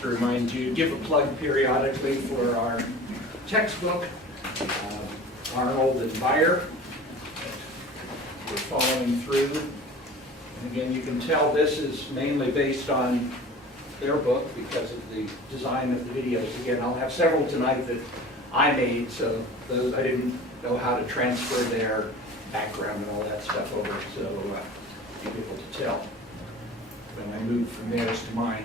to remind you, give a plug periodically for our textbook, Arnold and Baylor. We're following through. And again, you can tell this is mainly based on their book because of the design of the videos. Again, I'll have several tonight that I made, so those I didn't know how to transfer their background and all that stuff over, so you'll be able to tell when I move from theirs to mine.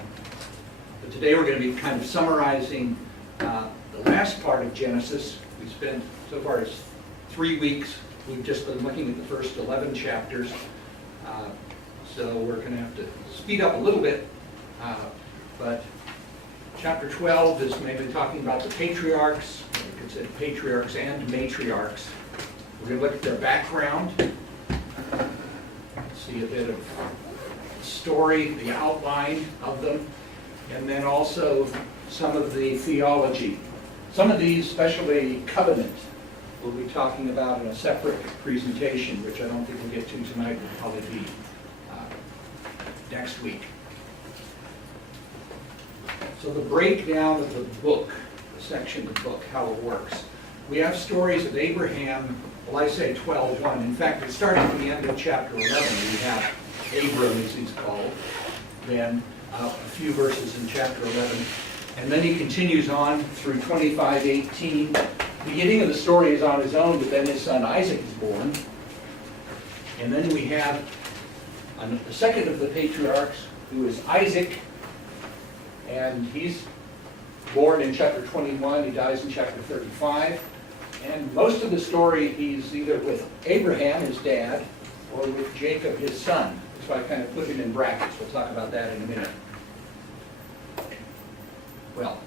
But today we're going to be kind of summarizing the last part of Genesis. We spent, so far as 3 weeks, we've just been looking at the first 11 chapters. So we're going to have to speed up a little bit. But chapter 12 is mainly talking about the patriarchs. You could say patriarchs and matriarchs. We're going to look at their background, see a bit of story, the outline of them, and then also some of the theology. Some of these, especially covenant, we'll be talking about in a separate presentation, which I don't think we'll get to tonight. Will probably be next week. So the breakdown of the book, the section of the book, how it works. We have stories of Abraham, well, I say 12:1. In fact, it's starting at the end of chapter 11. We have Abram, as he's called, then a few verses in chapter 11. And then he continues on through 25:18. The beginning of the story is on his own, but then his son Isaac is born. And then we have the second of the patriarchs, who is Isaac, and he's born in chapter 21, he dies in chapter 35. And most of the story, he's either with Abraham, his dad, or with Jacob, his son. So I kind of put him in brackets. We'll talk about that in a minute. Well,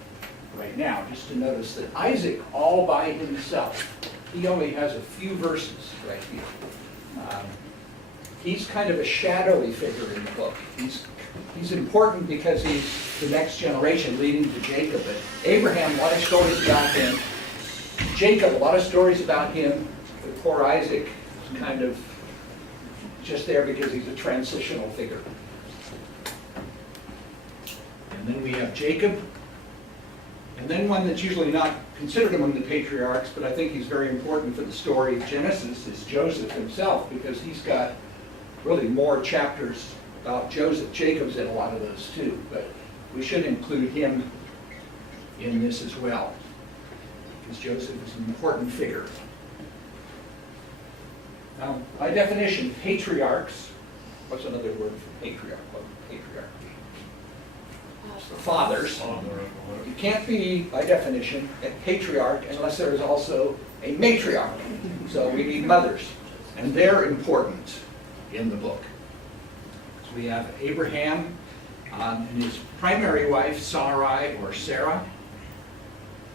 right now, just to notice that Isaac, all by himself, he only has a few verses right here. He's kind of a shadowy figure in the book. He's important because he's the next generation leading to Jacob. But Abraham, a lot of stories about him. Jacob, a lot of stories about him. But poor Isaac is kind of just there because he's a transitional figure. And then we have Jacob. And then one that's usually not considered among the patriarchs, but I think he's very important for the story of Genesis, is Joseph himself, because he's got really more chapters about Joseph. Jacob's in a lot of those too, but we should include him in this as well, because Joseph is an important figure. Now, by definition, patriarchs, what's another word for patriarch? What patriarch? Fathers. You can't be, by definition, a patriarch unless there is also a matriarch. So we need mothers, and they're important in the book. So we have Abraham and his primary wife, Sarai or Sarah.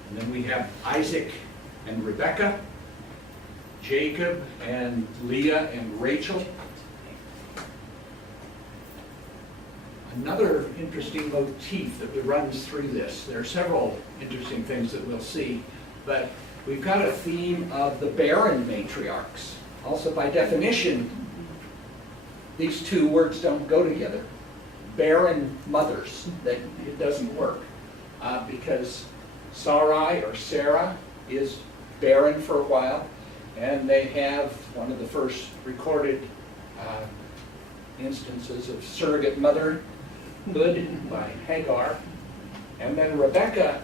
And then we have Isaac and Rebekah, Jacob and Leah and Rachel. Another interesting motif that runs through this. There are several interesting things that we'll see, but we've got a theme of the barren matriarchs. Also, by definition, these two words don't go together. Barren mothers, that it doesn't work because Sarai or Sarah is barren for a while, and they have one of the first recorded instances of surrogate motherhood by Hagar. And then Rebekah,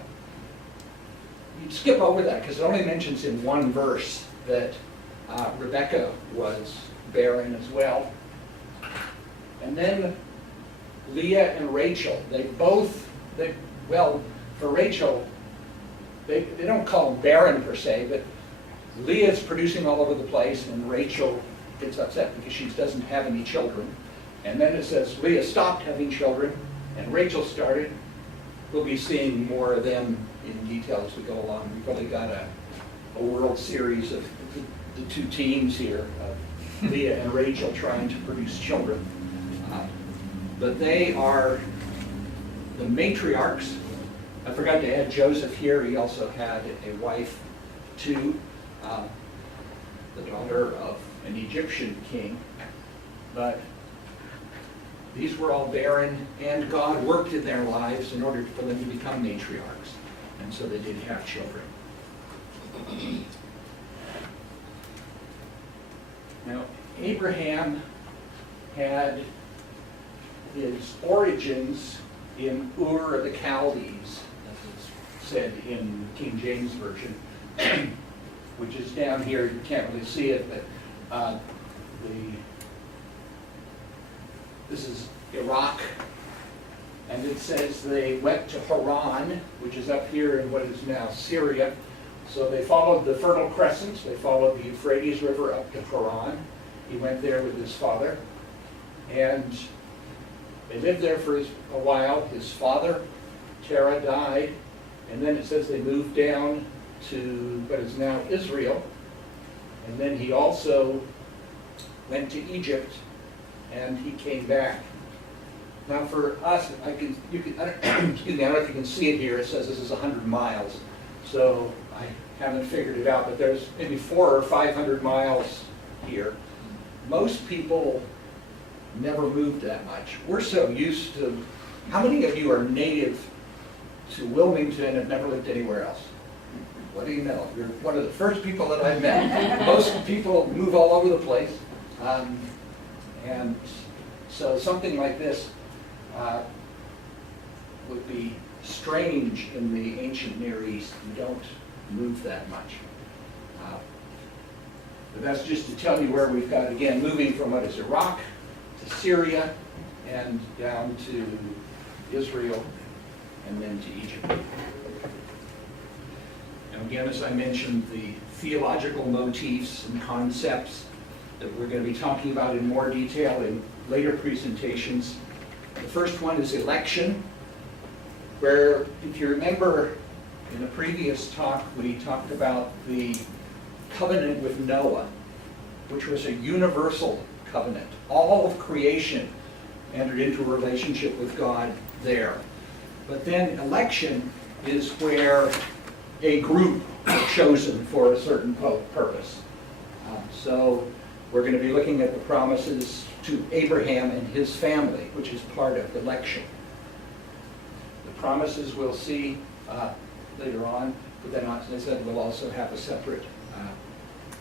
you'd skip over that because it only mentions in one verse that Rebekah was barren as well. And then Leah and Rachel, for Rachel, they don't call them barren per se, but Leah's producing all over the place, and Rachel gets upset because she doesn't have any children. And then it says Leah stopped having children, and Rachel started. We'll be seeing more of them in detail as we go along. We've probably got a World Series of the two teams here, of Leah and Rachel trying to produce children. But they are the matriarchs. I forgot to add Joseph here. He also had a wife too, the daughter of an Egyptian king. But These were all barren, and God worked in their lives in order for them to become matriarchs. And so they did have children. Now, Abraham had his origins in Ur of the Chaldees, as it's said in King James Version, which is down here. You can't really see it, but this is Iraq, and it says they went to Haran, which is up here in what is now Syria. So they followed the Fertile Crescent, they followed the Euphrates River up to Haran. He went there with his father, and they lived there for a while. His father, Terah, died, and then it says they moved down to what is now Israel, and then he also went to Egypt, and he came back. Now for us, I don't know if you can see it here. It says this is 100 miles, so I haven't figured it out, but there's maybe 400 or 500 miles here. Most people never moved that much. We're so used to, how many of you are native to Wilmington and have never lived anywhere else? What do you know? You're one of the first people that I've met. Most people move all over the place. And so something like this would be strange in the ancient Near East. You don't move that much. But that's just to tell you where we've got, again, moving from what is Iraq to Syria and down to Israel and then to Egypt. And again, as I mentioned, the theological motifs and concepts that we're going to be talking about in more detail in later presentations. The first one is election, where, if you remember, in a previous talk, we talked about the covenant with Noah, which was a universal covenant. All of creation entered into a relationship with God there. But then election is where a group are chosen for a certain purpose. So we're going to be looking at the promises to Abraham and his family, which is part of election. The promises we'll see later on, but then, as I said, we'll also have a separate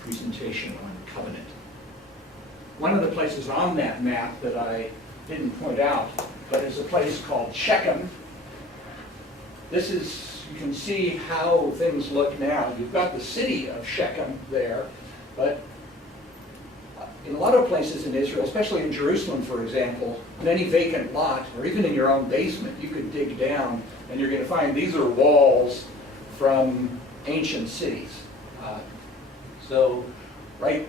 presentation on covenant. One of the places on that map that I didn't point out, but is a place called Shechem. This is, you can see how things look now. You've got the city of Shechem there, but in a lot of places in Israel, especially in Jerusalem, for example, in any vacant lot, or even in your own basement, you could dig down and you're going to find these are walls from ancient cities. So right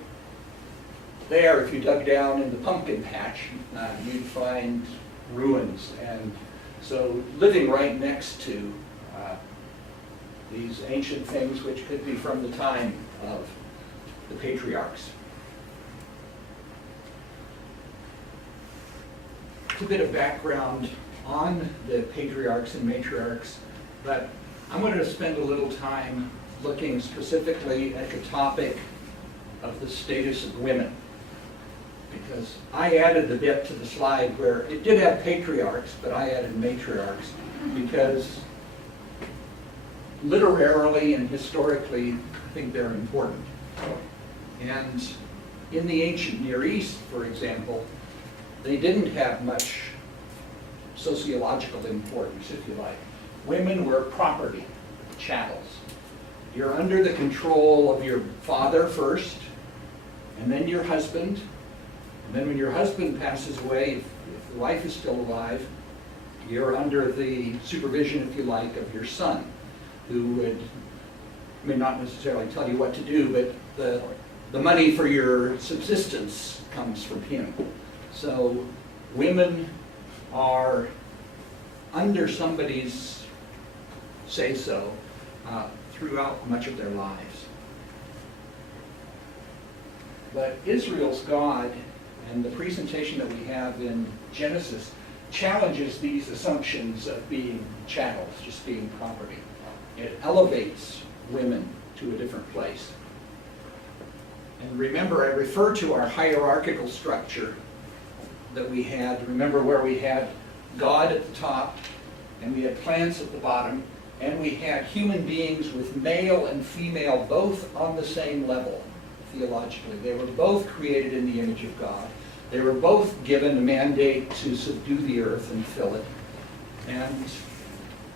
there, if you dug down in the pumpkin patch, you'd find ruins. And so living right next to these ancient things, which could be from the time of the patriarchs. It's a bit of background on the patriarchs and matriarchs, but I'm going to spend a little time looking specifically at the topic of the status of women, because I added the bit to the slide where it did have patriarchs, but I added matriarchs because literarily and historically, I think they're important. And in the ancient Near East, for example, they didn't have much sociological importance, if you like. Women were property, chattels. You're under the control of your father first, and then your husband. And then when your husband passes away, if the wife is still alive, you're under the supervision, if you like, of your son, who would, may not necessarily tell you what to do, but the money for your subsistence comes from him. So women are under somebody's say-so throughout much of their lives. But Israel's God and the presentation that we have in Genesis challenges these assumptions of being chattels, just being property. It elevates women to a different place. And remember, I refer to our hierarchical structure. that we had. Remember where we had God at the top, and we had plants at the bottom, and we had human beings with male and female both on the same level theologically. They were both created in the image of God. They were both given a mandate to subdue the earth and fill it. And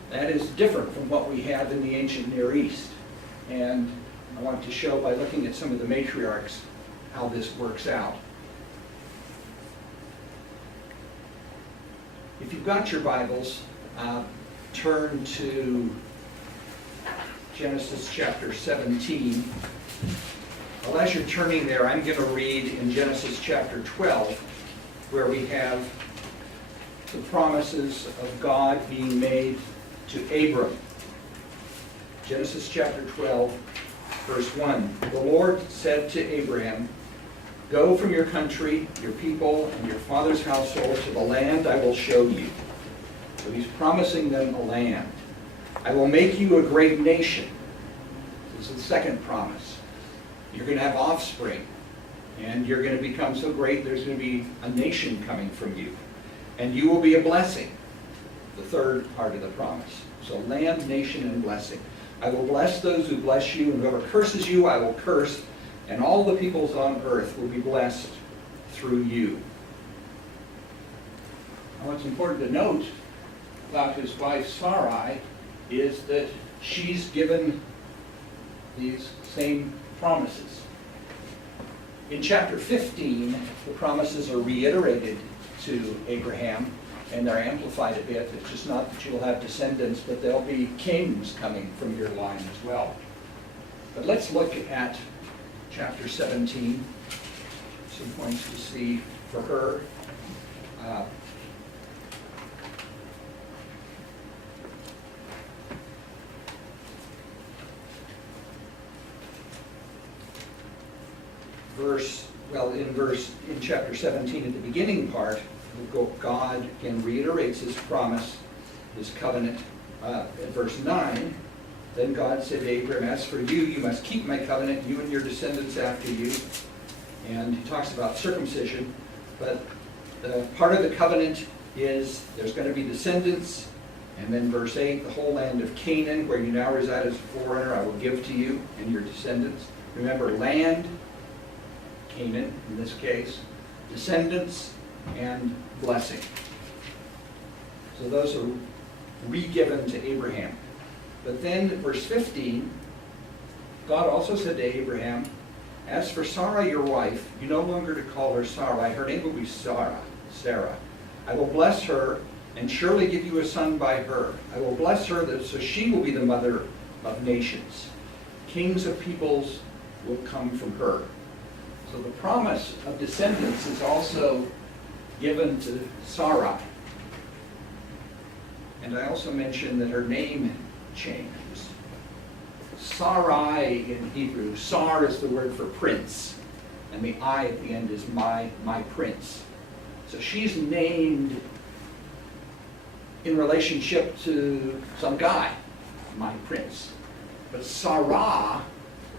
that is different from what we have in the ancient Near East. And I want to show by looking at some of the matriarchs how this works out. If you've got your Bibles, turn to Genesis chapter 17. Well, as you're turning there, I'm going to read in Genesis chapter 12, where we have the promises of God being made to Abram. Genesis chapter 12, verse 1. The Lord said to Abraham, "Go from your country, your people, and your father's household to the land I will show you." So he's promising them a land. "I will make you a great nation." This is the second promise. You're going to have offspring, and you're going to become so great there's going to be a nation coming from you. And you will be a blessing, the third part of the promise. So land, nation, and blessing. "I will bless those who bless you, and whoever curses you I will curse, and all the peoples on earth will be blessed through you." Now, what's important to note about his wife Sarai is that she's given these same promises. In chapter 15, the promises are reiterated to Abraham, and they're amplified a bit. It's just not that you'll have descendants, but there'll be kings coming from your line as well. But let's look at chapter 17, some points to see for her. In chapter 17, at the beginning part, God again reiterates his promise, his covenant. At verse 9, then God said to Abram, "As for you, you must keep my covenant, you and your descendants after you." And he talks about circumcision, but part of the covenant is there's going to be descendants. And then verse 8, "The whole land of Canaan, where you now reside as a foreigner, I will give to you and your descendants." Remember, land, Canaan in this case, descendants, and blessing. So those are re-given to Abraham. But then verse 15, God also said to Abraham, "As for Sarai your wife, you no longer to call her Sarai, her name will be Sarah. I will bless her and surely give you a son by her. I will bless her so she will be the mother of nations. Kings of peoples will come from her." So the promise of descendants is also given to Sarai. And I also mentioned that her name changes. Sarai in Hebrew, Sar is the word for prince, and the I at the end is my prince. So she's named in relationship to some guy, my prince. But Sarah,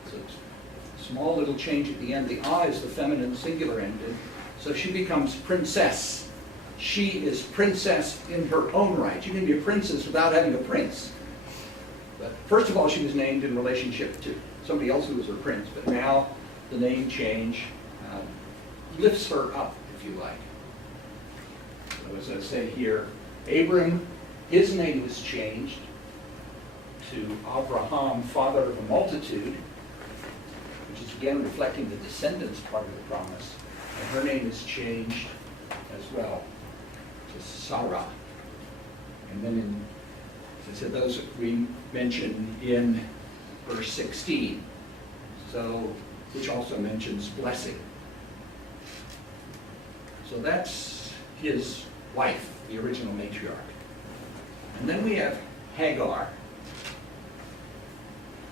it's a small little change at the end. The I is the feminine singular ended. So she becomes princess. She is princess in her own right. You can be a princess without having a prince. But first of all, she was named in relationship to somebody else who was her prince. But now the name change lifts her up, if you like. So as I say here, Abram, his name was changed to Abraham, father of a multitude, which is again reflecting the descendants part of the promise. And her name is changed as well to Sarah. And then, as I said, those we mentioned in verse 16, so which also mentions blessing. So that's his wife, the original matriarch. And then we have Hagar.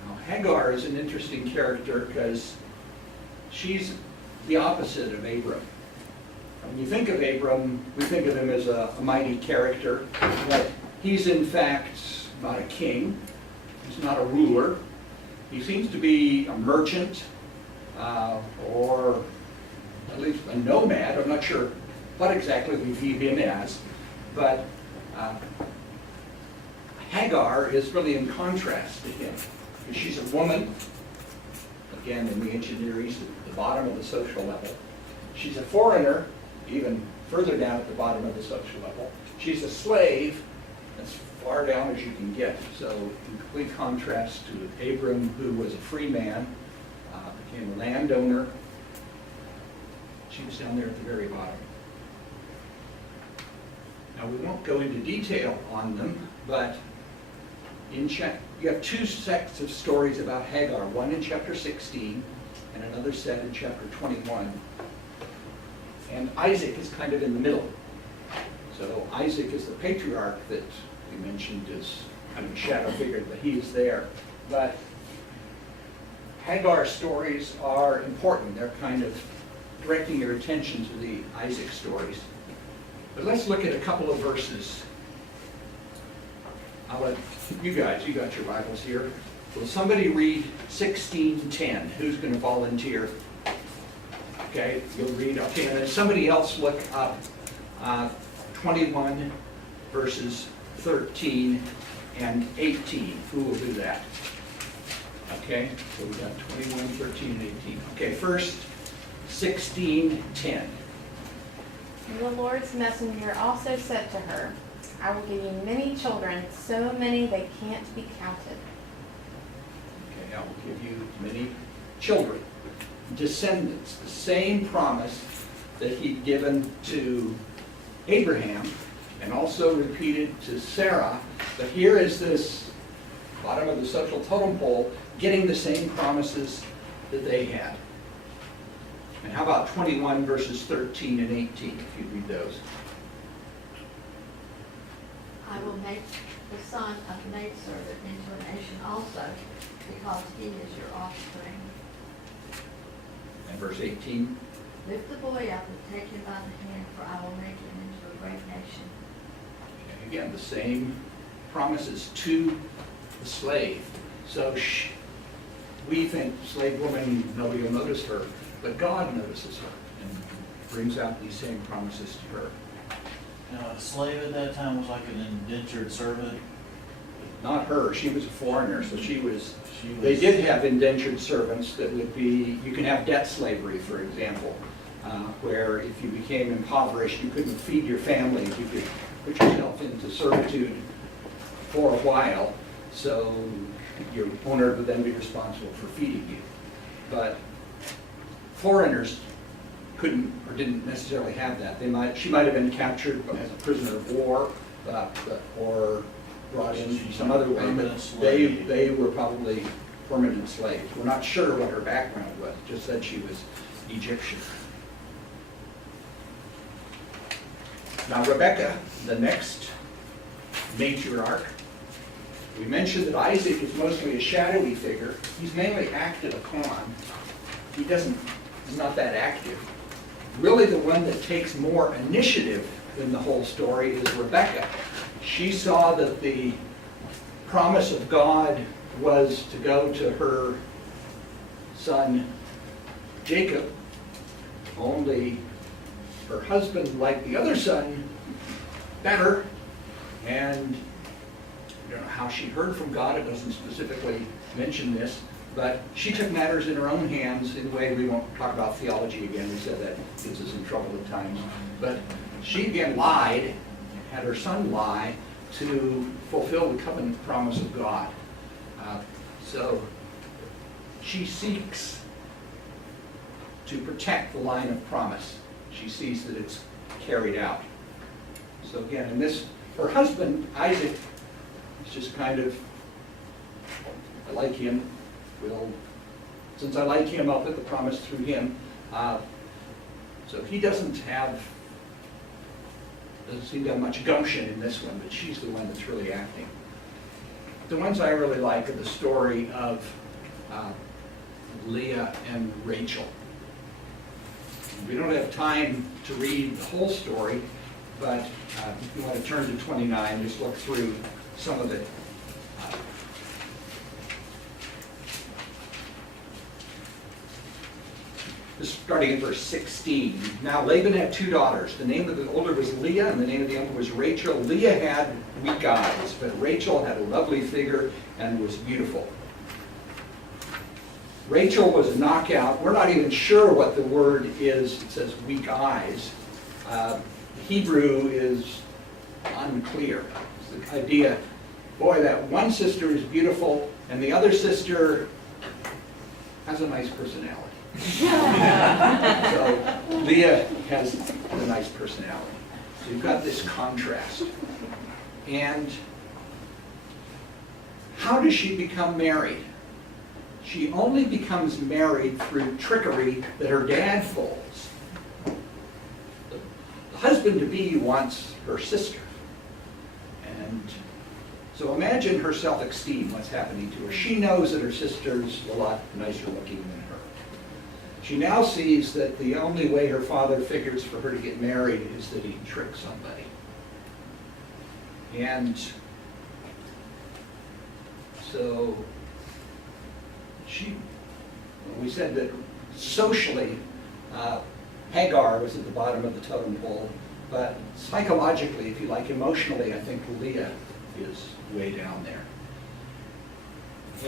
Now, Hagar is an interesting character because she's the opposite of Abram. When you think of Abram, we think of him as a mighty character, but he's in fact not a king. He's not a ruler. He seems to be a merchant or at least a nomad. I'm not sure what exactly we view him as, but Hagar is really in contrast to him. Because she's a woman, again, in the ancient Near East, at the bottom of the social level. She's a foreigner, even further down at the bottom of the social level. She's a slave, as far down as you can get. So in complete contrast to Abram, who was a free man, became a landowner. She was down there at the very bottom. Now we won't go into detail on them, but you have two sets of stories about Hagar, one in chapter 16 and another set in chapter 21. And Isaac is kind of in the middle. So Isaac is the patriarch that we mentioned as kind of a shadow figure, but he is there. But Hagar's stories are important. They're kind of directing your attention to the Isaac stories. But let's look at a couple of verses. I'll let you guys, you got your Bibles here. Will somebody read 16:10? Who's going to volunteer? Okay, you'll read. Okay, and then somebody else look up 21 verses 13 and 18. Who will do that? Okay, so we got 21, 13, and 18. Okay, first 16:10. And the Lord's messenger also said to her, I will give you many children, so many they can't be counted. Okay, I will give you many children, descendants, the same promise that he'd given to Abraham and also repeated to Sarah. But here is this bottom of the social totem pole getting the same promises that they had. And how about 21 verses 13 and 18, if you read those? I will make the son of a maidservant into a nation also, because he is your offspring. And verse 18? Lift the boy up and take him by the hand, for I will make him into a great nation. Okay, again, the same promises to the slave. So we think slave woman, nobody will notice her, but God notices her and brings out these same promises to her. Now, a slave at that time was like an indentured servant. Not her, she was a foreigner, so they did have indentured servants that would be, you can have debt slavery, for example, where if you became impoverished, you couldn't feed your family, you could put yourself into servitude for a while, so your owner would then be responsible for feeding you. But foreigners couldn't or didn't necessarily have that. She might have been captured as a prisoner of war, or brought in some other way, but they were probably permanent slaves. We're not sure what her background was, just said she was Egyptian. Now Rebecca, the next matriarch, we mentioned that Isaac is mostly a shadowy figure. He's mainly acted upon. He's not that active. Really the one that takes more initiative in the whole story is Rebecca. She saw that the promise of God was to go to her son Jacob, only her husband liked the other son better, and I don't know how she heard from God, it doesn't specifically mention this, but she took matters in her own hands in a way. We won't talk about theology again, we said that gets us in trouble at times, but she again lied, had her son lie to fulfill the covenant promise of God. So she seeks to protect the line of promise. She sees that it's carried out. So again, in this, her husband, Isaac, is just kind of, I like him, since I like him, I'll put the promise through him. So he doesn't seem to have much gumption in this one, but she's the one that's really acting. The ones I really like are the story of Leah and Rachel. We don't have time to read the whole story, but if you want to turn to 29, just look through some of it. starting at verse 16. Now Laban had 2 daughters. The name of the older was Leah, and the name of the younger was Rachel. Leah had weak eyes, but Rachel had a lovely figure and was beautiful. Rachel was a knockout. We're not even sure what the word is. It says weak eyes. Hebrew is unclear. It's the idea, boy, that one sister is beautiful and the other sister has a nice personality. So Leah has a nice personality. So you've got this contrast. And how does she become married? She only becomes married through trickery that her dad folds. The husband-to-be wants her sister. And so imagine her self-esteem, what's happening to her. She knows that her sister's a lot nicer looking than her. She now sees that the only way her father figures for her to get married is that he tricks somebody. And so we said that socially, Hagar was at the bottom of the totem pole, but psychologically, if you like, emotionally, I think Leah is way down there.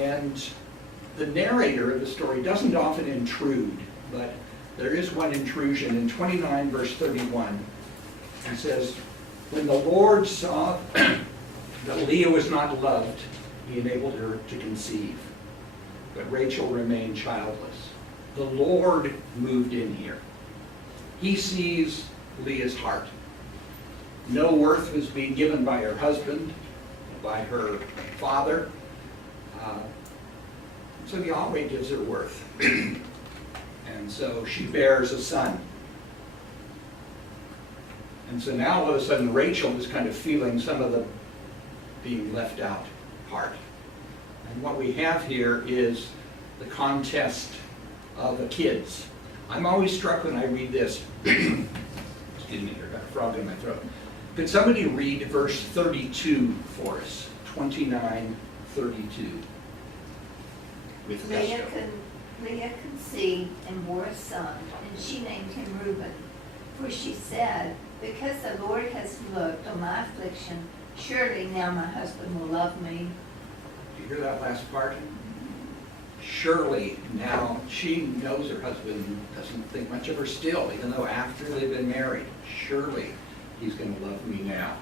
And the narrator of the story doesn't often intrude, but there is one intrusion in 29 verse 31. He says, when the Lord saw that Leah was not loved, he enabled her to conceive. But Rachel remained childless. The Lord moved in here. He sees Leah's heart. No worth was being given by her husband, by her father. So Yahweh gives her worth. And so she bears a son. And so now all of a sudden Rachel is kind of feeling some of the being left out part. And what we have here is the contest of the kids. I'm always struck when I read this. Excuse me, I've got a frog in my throat. Could somebody read verse 32 for us? 29:32. With gusto. Leah conceived and bore a son, and she named him Reuben. For she said, because the Lord has looked on my affliction, surely now my husband will love me. Do you hear that last part? Surely now she knows her husband doesn't think much of her still, even though after they've been married. Surely he's going to love me now.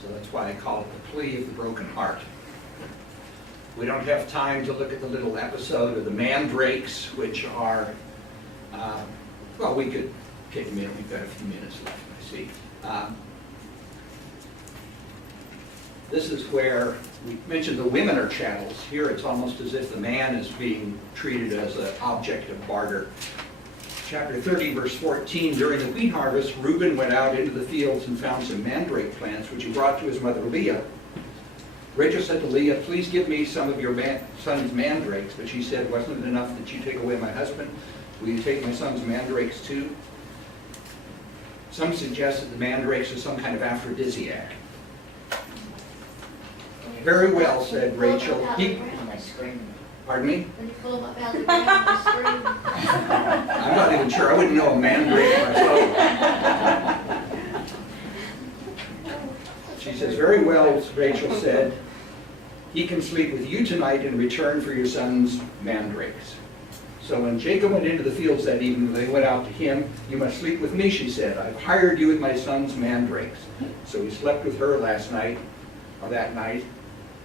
So that's why I call it the plea of the broken heart. We don't have time to look at the little episode of the mandrakes, which are, well, we could take a minute. We've got a few minutes left, I see. This is where we mentioned the women are chattels. Here it's almost as if the man is being treated as an object of barter. Chapter 30, verse 14, during the wheat harvest, Reuben went out into the fields and found some mandrake plants, which he brought to his mother Leah. Rachel said to Leah, please give me some of your son's mandrakes. But she said, wasn't it enough that you take away my husband? Will you take my son's mandrakes too? Some suggest that the mandrakes are some kind of aphrodisiac. Very well, said Rachel. Pardon me? When you pull them up out of the ground, they scream. I'm not even sure. I wouldn't know a mandrake myself. She says, very well, Rachel said, he can sleep with you tonight in return for your son's mandrakes. So when Jacob went into the fields that evening, they went out to him. You must sleep with me, she said. I've hired you with my son's mandrakes. So he slept with her last night, or that night.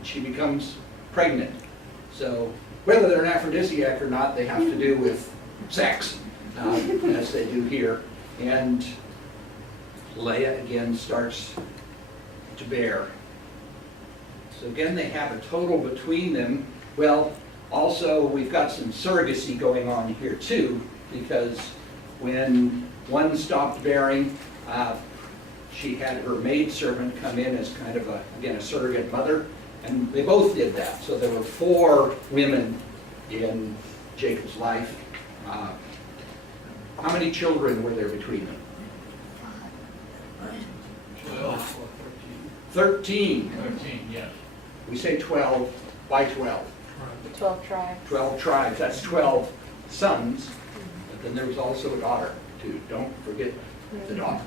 She becomes pregnant. So whether they're an aphrodisiac or not, they have to do with sex, as they do here. And Leah again starts to bear. So again, they have a total between them. Well, also we've got some surrogacy going on here too, because when one stopped bearing, she had her maidservant come in as kind of a surrogate mother. And they both did that. So there were 4 women in Jacob's life. How many children were there between them? 12. 13. 13, yes. We say 12. Why 12? 12 tribes. 12 tribes. That's 12 sons. then there was also a daughter, too. Don't forget the daughter.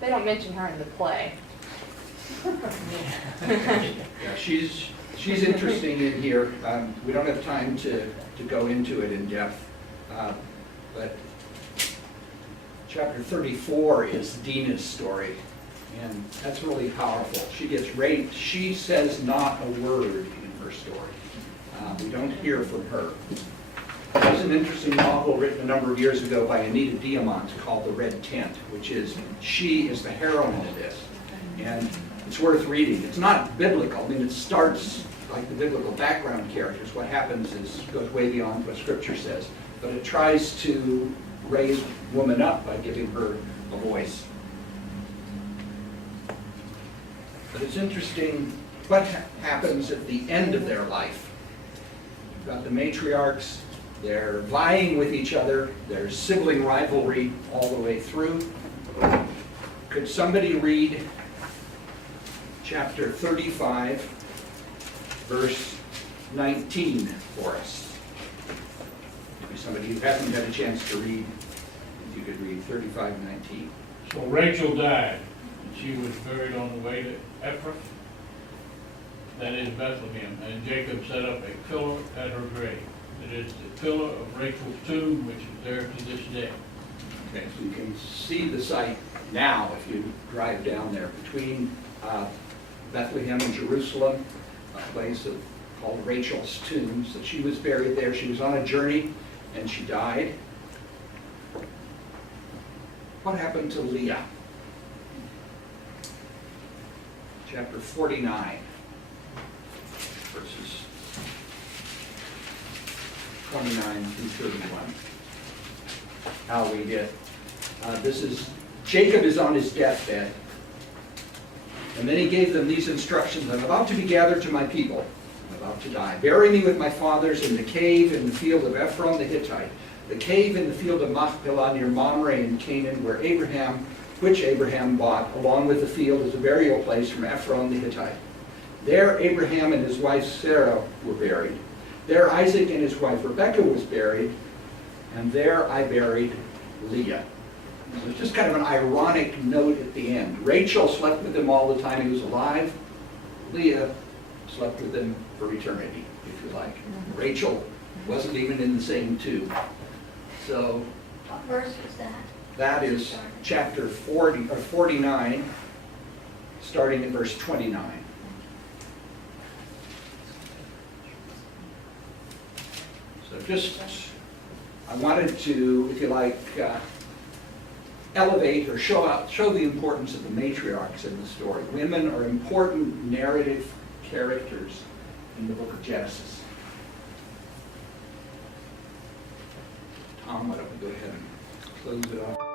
They don't mention her in the play. Yeah, she's interesting in here. We don't have time to go into it in depth, but chapter 34 is Dina's story, and that's really powerful. She gets raped. She says not a word in her story. We don't hear from her. There's an interesting novel written a number of years ago by Anita Diamant called The Red Tent, which is, she is the heroine of this. And it's worth reading. It's not biblical. I mean, it starts like the biblical background characters. What happens goes way beyond what Scripture says. But it tries to raise woman up by giving her a voice. But it's interesting what happens at the end of their life. You've got the matriarchs. They're vying with each other. There's sibling rivalry all the way through. Could somebody read chapter 35, verse 19 for us? Maybe somebody who hasn't had a chance to read, if you could read 35:19. So Rachel died, and she was buried on the way to Ephrath, that is Bethlehem, and Jacob set up a pillar at her grave. It is the pillar of Rachel's tomb, which is there to this day. Okay, so you can see the site now if you drive down there between Bethlehem and Jerusalem, a place called Rachel's tomb. So she was buried there. She was on a journey and she died. What happened to Leah? Chapter 49, verses 29 through 31. I'll read it. Jacob is on his deathbed. And then he gave them these instructions. I'm about to be gathered to my people. I'm about to die. Bury me with my fathers in the cave in the field of Ephron the Hittite, the cave in the field of Machpelah near Mamre in Canaan, which Abraham bought, along with the field as a burial place from Ephron the Hittite. There Abraham and his wife Sarah were buried. There Isaac and his wife Rebekah was buried, and there I buried Leah. So it's just kind of an ironic note at the end. Rachel slept with him all the time he was alive. Leah slept with him for eternity, if you like. Rachel wasn't even in the same tomb. So What verse was that? that is chapter 49, starting at verse 29. So I wanted to, if you like, elevate or show the importance of the matriarchs in the story. Women are important narrative characters in the book of Genesis. Tom, why don't we go ahead and close it off?